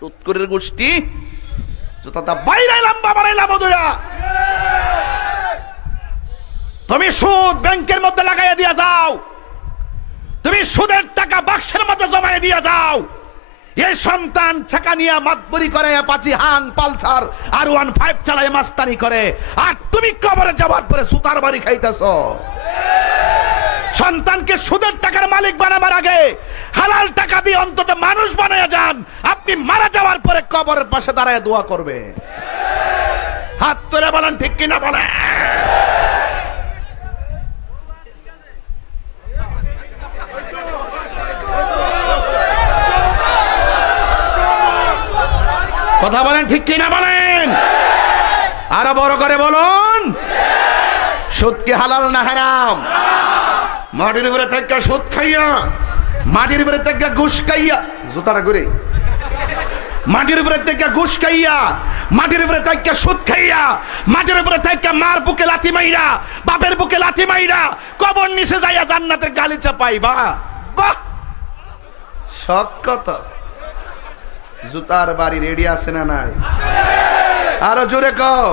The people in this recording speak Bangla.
সুৎখোরের গোষ্ঠী জুতাটা বাইরাইলাম বাবারাইলাম বন্ধুরা। তুমি সুদ ব্যাংকের মধ্যে লাগাইয়া দিয়া যাও, তুমি সুদের টাকা বাক্সের মধ্যে জমাইয়া দিয়া যাও, এই সন্তান টাকা নিয়ে মাতবরি করে, অ্যাপাচি হাং পালসার আর 15 চালায় মাস্তানি করে, আর তুমি কবরে যাওয়ার পরে সুতার বাড়ি খাইতেছ। সন্তানকে সুদের টাকার মালিক বানাবার আগে হালাল টাকা দিয়ে অন্তত মানুষ বানায়া যান। আপনি মারা যাওয়ার পরে কবরের পাশে দাঁড়ায় দোয়া করবে। হাত তুলে বলেন ঠিক কিনা বলেন। কথা বলেন ঠিক কিনা বলেন। আরো বড় করে বলুন, সুদ কি হালাল না হারাম? মাটির উপরে থেকে সুদ খাইয়া, মাটির উপরে থেকে ঘুষ খাইয়া, জুতাটা ঘুরে, মাটির উপরে থেকে ঘুষ খাইয়া, মাটির উপরে থেকে সুদ খাইয়া, মাটির উপরে থেকে মার বুকে লাথি মাইরা, বাপের বুকে লাথি মাইরা কবর নিচে যাইয়া জান্নাতের গালিচা পাইবা। বাহ, শখ কত। জুতার বাড়ি রেডি আছে না নাই? আরো জোরে কও।